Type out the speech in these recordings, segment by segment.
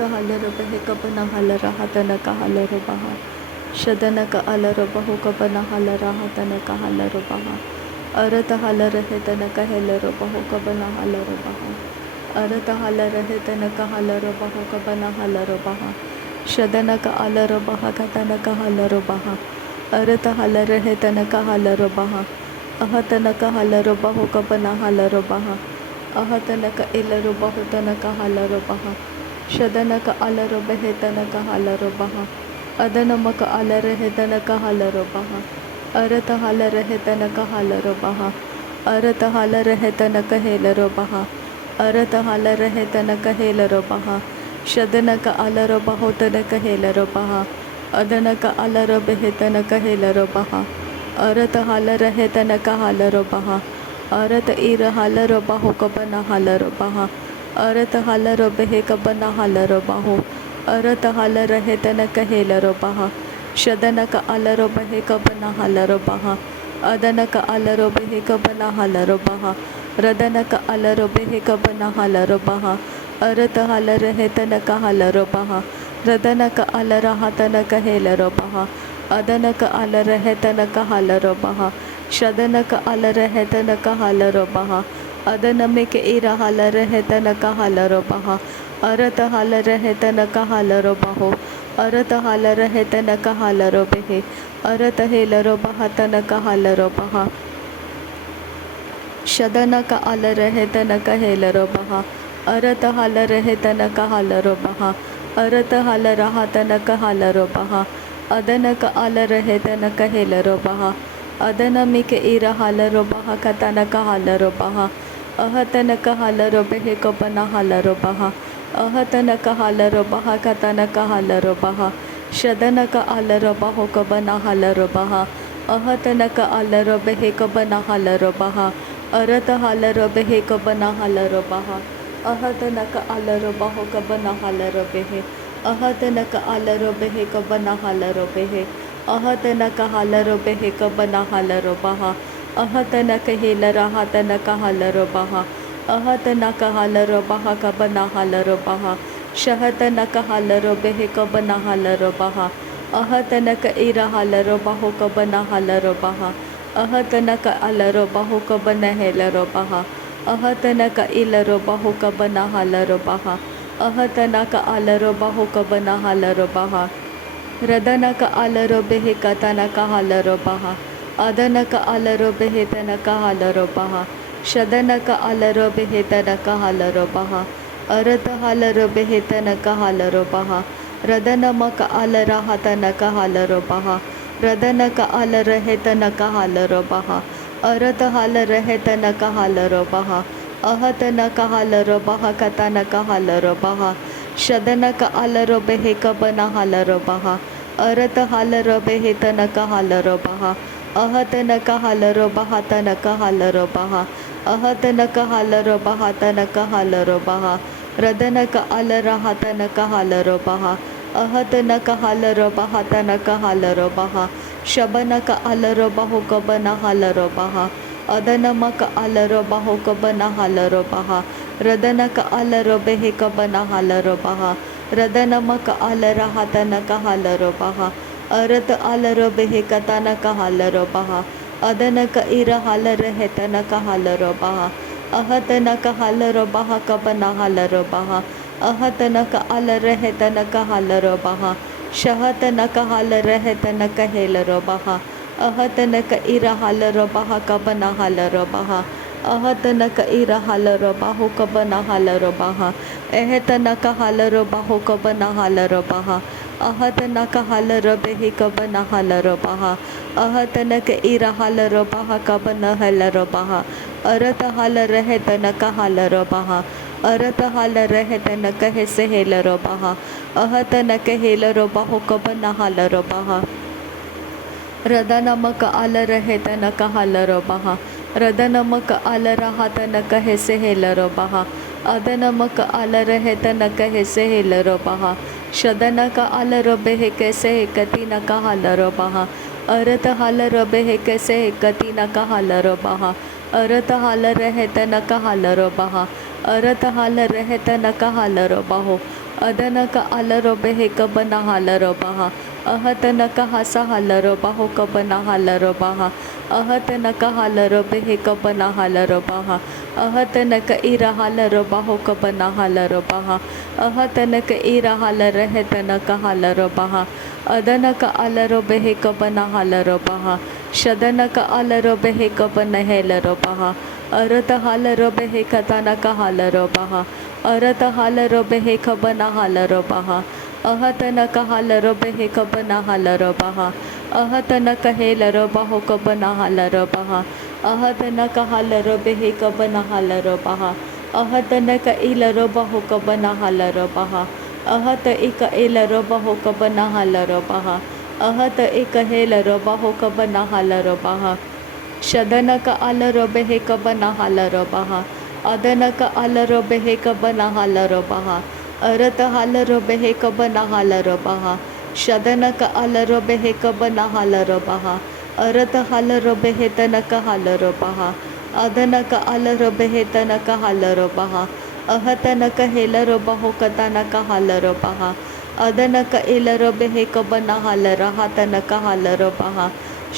अरत huller बहे Cubbon हल रहा तन का हलर बहा शदन का अलर बहु कबन हल रहा तन का हलर बहा अरत हलर है तन का हेलर बहु कबन हलर बहा अरत हलर है तन का हलर बहु कबन हलर बहा शदन का अलर बहा का तन का हलर बहा अरत हलर है तन का हलर बहा अहतन का हलर बहु कबन हलर बहा अहतन का इलर बहु तन का हलर बहा शदन का अलर बहे तन का हलर बहा अदनम का अलर है तन का हलर बहा अरत हलर है तन का हलर बहा अरत हलर है तन का हेलर बहा अरत हलर है तन का हेलर बहा शदन का अलर बहु तन का हेलर बहा अदन का अलर बहे तन का हेलर बहा अरत हलर है तन का हलर बहा अरत इर हलर बहु कबन हलर बहा अरत हलर बहे कबन हलर बाहो अरत हलर है तन का हेलर बहा शदन का अलर बहे कबन हलर बहा अदन का अलर बहे कबन हलर बहा रदन का अलर बहे कबन हलर बहा अरत हलर है तन का हलर बहा रदन का अलर तन का हेलर बहा अदन का अलर है तन का हलर बहा शदन का अलर है तन का हलर बहा अदन में के इरा हलर है तन का हलर बहा अरत हलर है तन का हलर बहो अरत हलर है तन का हलर बहे अरत हेलर बहा तन का हलर बहा शदन का अलर है तन का हेलर बहा अरत हलर है तन का हलर बहा अरत हलर तन का हलर बहा अदन का अलर है तन का हेलर बहा अदन में के इरा हलर बहा का तन का हलर बहा अहतन का हलर बहे कबन हलर बहा अहतन का हलर बहा का तन का हलर बहा शदन का अलर बहु कबन हलर बहा अहतन का अलर बहे कबन हलर बहा अरत हलर बहे कबन हलर बहा अहतन का अलर बहु कबन हलर बहे अहतन का अलर बहे कबन हलर बहे अहतन का हलर बहे कबन हलर बहा अहतन का हेलर तन का हलर बहा अहतन का हलर बहा कबन हलर बहा शहतन का हलर बहे कबन हलर बहा अहतन का इरा हलर बहु कबन हलर बहा अहतन का अलर बहु कबन हेलर बहा अहतन का इलर बहु कबन हलर बहा अहतन का अलर बहु कबन हलर बहा रदन का अलर बहे कतन का हलर बहा अदन का अलर बहे तन का हलर बहा शदन का अलर बहे तन का हलर बहा अरत हलर बहे तन का हलर बहा रदन का अलर तन का हलर बहा रदन का अलर है तन का हलर बहा अरत हलर है तन का हलर बहा अहतन का हलर बहा का तन का हलर बहा शदन का अलर बहे कबन हलर बहा अरत हलर बहे तन का हलर बहा अहतन का हलर बहा तन का हलर बहा अहतन का हलर बहा तन का हलर बहा रदन का अलर तन का हलर बहा अहतन का हलर बहा तन का हलर बहा शबन का अलर बहु कबन हलर बहा अदनम का अलर बहु कबन हलर बहा रदन का अलर बहे कबन हलर बहा रदनम का अलर तन का हलर बहा अरत अलर बहे कतन का हलर बहा अदन का इरा हलर है तन का हलर बहा अहतन का हलर बहा कबन हलर बहा अहतन का अलर है तन का हलर बहा शहतन का हलर है तन का हेलर बहा अहतन का इरा हलर बहा कबन हलर बहा अहतन का इरा हलर बाहु कबन हलर बहा एहतन का हलर बाहु कबन हलर बहा अहतन का हलर बहे कबन हलर बहा अहतन का इरा हलर बहा कबन हलर बहा अरत हलर है तन का हलर बहा अरत हलर है तन कहे से हेलर बहा अहतन के हेलर बाहु कबन हलर बहा रदनम का अलर है तन का हलर बहा रदनम का अलर तन कहे से हेलर बहा अदनम का अलर है तन कहे से हेलर बहा शदन का अलर बहे कैसे कति न का हलर बहा अरत हलर बहे कैसे कति न का हलर बहा अरत हलर है तन का हलर बहा अरत हलर है तन का हलर बहो अदनक आलरो बेहे कबना हालरो बहा अहतनक हासा हालरो बाहो कबना हालरो बहा अहतनक हालरो बेहे कबना हालरो बहा अहतनक इरा हालरो बाहो कबना हालरो बहा अहतनक इरा हाल रहे तनक हालरो बहा अदनक आलरो बेहे कबना हालरो बहा शदनक आलरो बेहे कबन हेलरो बहा अरत हालरो बेहे कतनक हालरो बहा अरत हालरो बेहे कबना हालरो बहा अहतनक हालरो बेहे कबना हालरो बहा अहतनक हेलरो बाहो कबना हालरो बहा अहतनक हालरो बेहे कबना हालरो बहा अहतनक इलरो बाहो कबना हालरो बहा अहत इक इलरो बाहो कबना हालरो बहा अहत इक हेलरो बाहो कबना हालरो बहा शदनक आलरो बेहे कबना हालरो बहा अदनक आलरो बेहे कबना हालरो बहा अरत हालरो बेहे कबना हालरो बहा शदनक आलरो बेहे कबना हालरो बहा अरत हालरो बेहे तनक हालरो बहा अदनक आलरो बेहे तनक हालरो बहा अहतनक हेलरो बहो कतनक हालरो बहा अदनक इलरो बेहे कबना हालरो हातनक हालरो बहा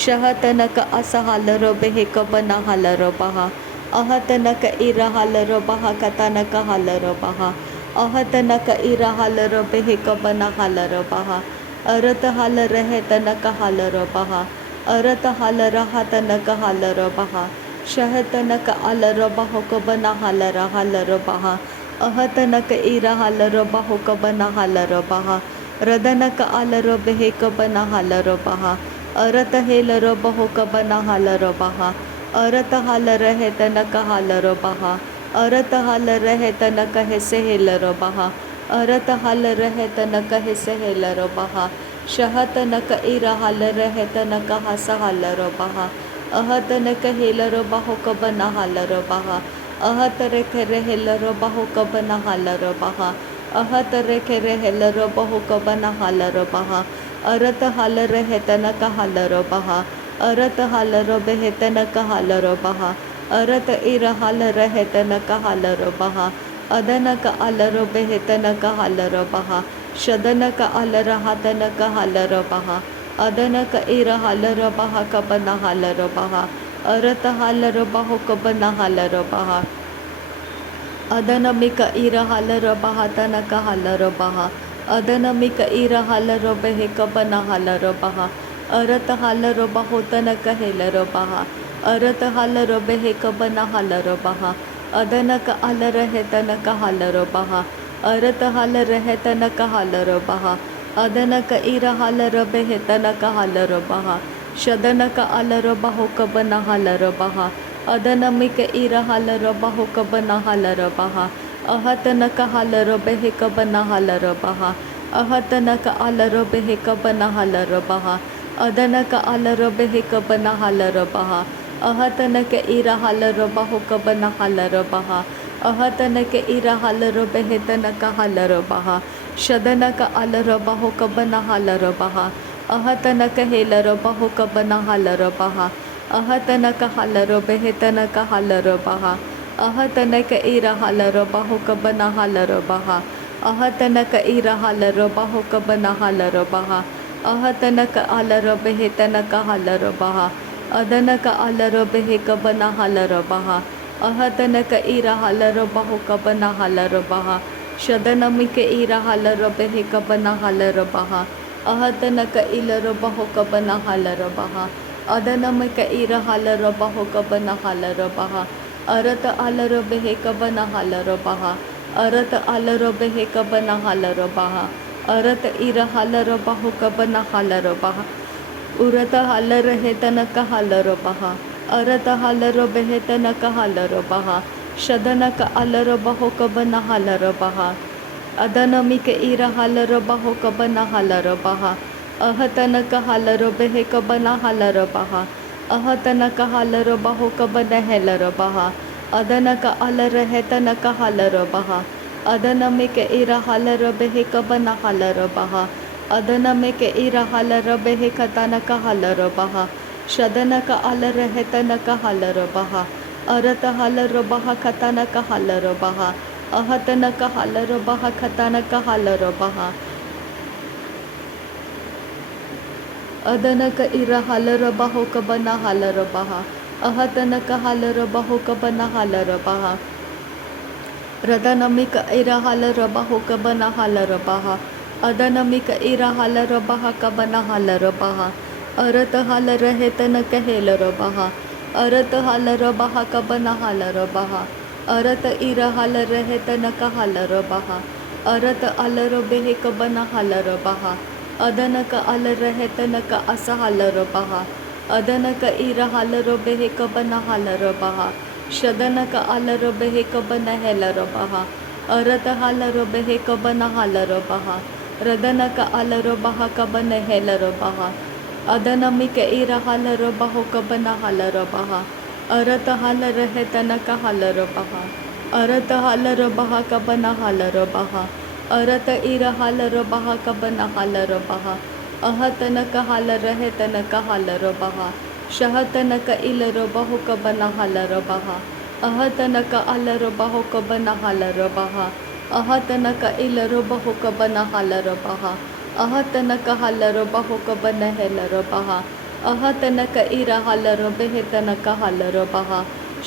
शहतनक असहालरो बेहे कबना हालरो बहा अहतनक इरा हालरो बहा कतनक हालरो बहा अहतनक इरा हालरो बेहे कबना हालरो बहा अरत हाल रहे तनक हालरो बहा अरत हाल रहा तनक हालरो बहा शहतनक आलरो बहो कबना हालरो हालरो बहा अहतनक इरा हालरो बहो कबना हालरो बहा रदनक आलरो बेहे कबना हालरो बहा अरत हेलरो बहो कबना हालरो बहा अरत हाल रहे तनक हालरो बहा अरत हाल रहे तनक हेसे हेलरो बहा अरत हाल रहे तनक हेसे हेलरो बहा शहतनक इरा हाल रहे तनक हस हालरो बहा अहतनक हेलरो बहो कबना हालरो बहा अहत रेखे रहेलरो बहो कबना हालरो बहा अहत रेखे रहेलरो बहो कबना हालरो बहा अरत हाल रहे तनक हालरो बहा अरत हालरो बेहे तनक हालरो बहा अरत इर हाल रहे तनक हालरो बहा अदनक आलरो बेहे तनक हालरो बहा शदनक आलर हातनक हालरो बहा अदनक इर हालरो बहा कबना हालरो बहा अरत हालरो बहो कबना हालरो बहा अदनमिक इर हालरो बहा तनक हालरो बहा अदनमिक इर हालरो बेहे कबना हालरो बहा अरत हालरो बहो तनक हेलरो बहा अरत हालरो बेहे कबना हालरो बहा अदनक आल रहे तनक हालरो बहा अरत हाल रहे तनक हालरो बहा अदनक इर हालरो बेहे तनक हालरो बहा शदनक आलरो बहो कबना हालरो बहा अदनमिक इर हालरो बहो कबना हालरो बहा अहतनक हालरो बेहे कबना हालरो बहा अहतनक आलरो बेहे कबना हालरो बहा अदनक आलरो बेहे कबना हालरो बहा अहतनक इरा हालरो बहो कबना हालरो बहा अहतनक इरा हालरो बेहे तनक हालरो बहा शदनक आलरो बहो कबना हालरो बहा अहतनक हेलरो बहो कबना हालरो बहा अहतनक हालरो बेहे तनक हालरो बहा अहतनक इरा हालरो बहो कबना हालरो बहा अहतनक इरा हालरो बहो कबना हालरो बहा अहतनक आलरो बेहे तनक हालरो बहा अदनक आलरो बेहे कबना हालरो बहा अहतनक इरा हालरो बहो कबना हालरो बहा शदनमिक इरा हालरो बेहे कबना हालरो बहा अहतनक इलरो बहो कबना हालरो बहा अदनमिक इरा हालरो बहो कबना हालरो बहा अरत आलरो बेहे कबना हालरो बहा अरत आलरो बेहे कबना हालरो बहा अरत इर हालरो बहो कबना हालरो बहा उरत हाल रहे तनक हालरो बहा अरत हालरो बेहे तनक हालरो बहा शदनक आलरो बहो कबना हालरो बहा अदनमिक इर हालरो बहो कबना हालरो बहा अहतनक हालरो बेहे कबना हालरो बहा अहतनक हालरो बहो कबना हेलरो बहा अदनक आल रहे तनक हालरो बहा अदनमिक इर हालरो बेहे कबना हालरो बहा अदनमिक इर हालरो बेहे कतनक हालरो बहा शदनक आल रहे तनक हालरो बहा अरत हालरो बहा कतनक हालरो बहा अहतन कहल रबहा खतन कहल रबहा अदनक इरहल रबहो कबना हल रबहा अहतन कहल रबहो कबना हल रबहा रदनमिक इरहल रबहो कबना हल रबहा अदनमिक इरहल रबहा कबना हल रबहा अरत हल रहे तन कहेल रबहा अरत हल रबहा कबना हल रबहा अरत इरहल रहे तन कहल रबहा अरत अल रबे कबना हल रबहा अदनक अल रहे तनक असहल रबहा अदनक इरहल रबे कबना हल रबहा शदनक अल रबे कबना हेल रबहा अरत हल रबे कबना हल रबहा रदनक अल रबहा कबन हेल रबहा अदनमिक इरहल रबहो कबना हल रबहा अरत हल रहे तनक हल रबहा अरत हल रबहा कबना हल रबहा अरत इरहल रबहा कबना हल रबहा अहतनक हल रहे तनक हल रबहा शहतनक इल रबहो कबना हल रबहा अहतनक अल रबहो कबना हल रबहा अहतनक इल रबहो कबना हल रबहा अहतनक हल रबहो कबन हेल रबहा अहतनक इरहल रबे तनक हल रबहा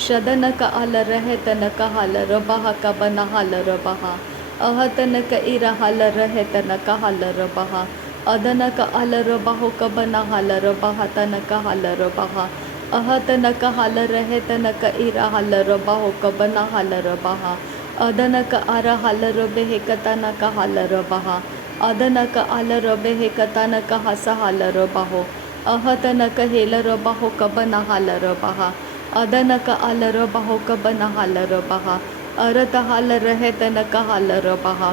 शदनक अल रहे तनक हल रबहा कबना हल रबहा अहतनक इरहल रहे तनक हल रबहा अदनक अल रबहो कबना हल रबहा तनक हल रबहा अहतनक हल रहे तनक इरहल रबहो कबना हल रबहा अदनक अरहल रबे कतनक हल रबहा अदनक अल रबे कतनक हसहल रबहो अहतनक हेल रबहो कबना हल रबहा अदनक अल रबहो कबना हल रबहा अरत हल रहे तनक हल रबहा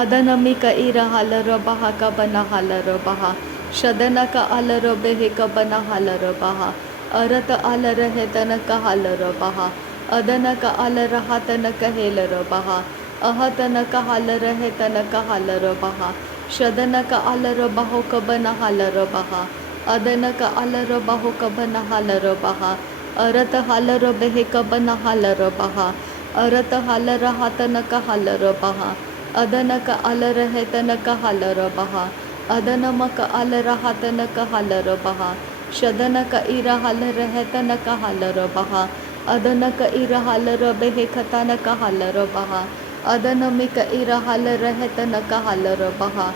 अदनमिक इरहल रबहा कबना हल रबहा शदनक अल रबे कबना हल रबहा अरत अल रहे तनक हल रबहा अदनक अल रहा तनक हेल रबहा अहतनक हल रहे तनक हल रबहा शदनक अल रबहो कबना हल रबहा अदनक अल रबहो कबना हल रबहा अरत हल रबे कबना हल रबहा अरत हल रहा तनक हल रबहा अदनक अल रहे तनक हल रबहा अदनमक अल रहा तनक हल रबहा शदनक इरहल रहे तनक हल रबहा अदनक इरहल रबे खतनक हल रबहा अदनमिक इरहल रहे तनक हल रबहा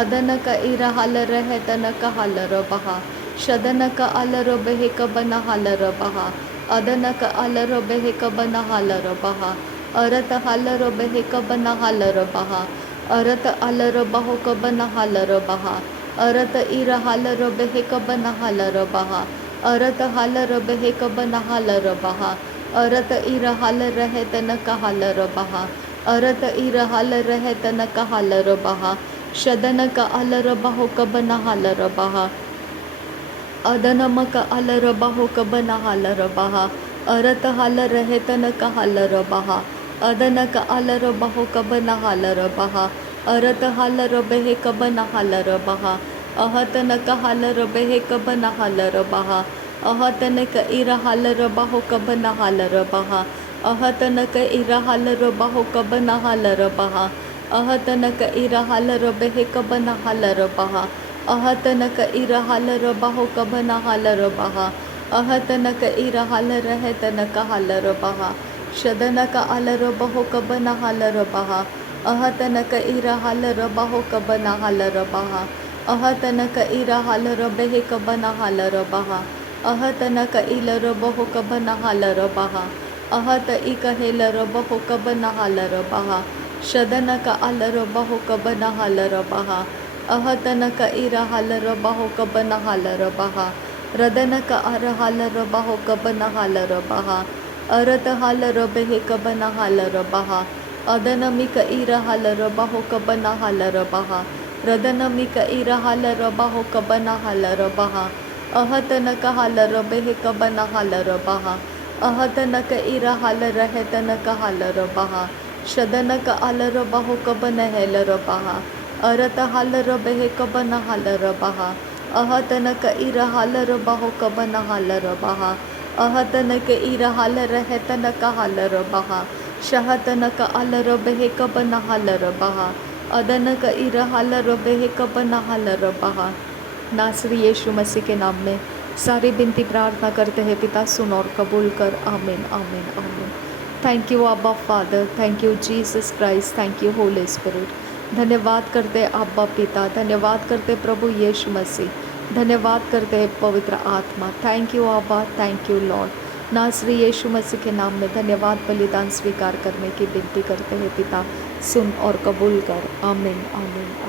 अदनक इरहल रहे तनक हल रबहा शदनक अल रबे कबना हल रबहा अदनक अल रबे कबना हल रबहा अरत हल रबे कबना हल रबहा अरत अल रबहो कबना हल रबहा अरत इरहल रबे कबना हल रबहा अरत हल रबे कबना हल रबहा अरत इरहल रहे तनक हल रबहा अरत इरहल रहे तनक हल रबहा शदनक अल रबहो कबना हल रबहा अदनमक अल रबहो कबना हल रबहा अरत हल रहे तनक हल रबहा अदनक अल रबहो कबना हल रबहा अरत हल रबे कबना हल रबहा अहतनक हल रबे कबना हल रबहा अहतनक इरहल रबहो कबना हल रबहा अहतनक इरहल रबहो कबना हल रबहा अहतनक इरहल रबे कबना हल रबहा अहतनक इरहल रबहो कबना हल रबहा अहतनक इरहल रहे तनक हल रबहा शदनक अल रबहो कबना हल रबहा अहतनक इरहल रबहो कबना हल रबहा अहतनक इरहल रबे कबना हल रबहा अहतनक इल रबहो कबना हल रबहा अहत इकहेल रबहो कबना हल रबहा शदनक अल रबहो कबना हल रबहा अहतनक इरहल रबहो कबना हल रबहा रदनक अरहल रबहो कबना हल रबहा अरत हल रबे कबना हल रबहा अदनमिक इरहल रबहो कबना हल रबहा रदनमिक इरहल रबहो कबना हल रबहा अहतनक हल रबे कबना हल रबहा अहतनक इरहल रहे तनक हल रबहा शदनक अल रबहो कबन हेल रबहा अरत हल रबे कबना हल रबहा अहतनक इरहल रबहो कबना हल रबहा अहतनक इरहल रहे तनक हल रबहा शहतनक आलर बेहे कब नहालर बहा अदनक इर हालर बेहे कब नहालर बहा। नासरी यीशु मसीह के नाम में सारी बिनती प्रार्थना करते हैं पिता, सुन और कबूल कर। आमीन आमीन आमीन। थैंक यू अब्बा father, thank you Jesus Christ, thank you Holi spirit. धन्यवाद करते अब्बा पिता, धन्यवाद करते प्रभु यीशु मसीह, धन्यवाद करते हैं पवित्र आत्मा। थैंक यू अब्बा, थैंक यू लॉर्ड। नासरी यीशु मसीह के नाम में धन्यवाद बलिदान स्वीकार करने की विनती करते हैं पिता, सुन और कबूल कर। आमीन आमीन।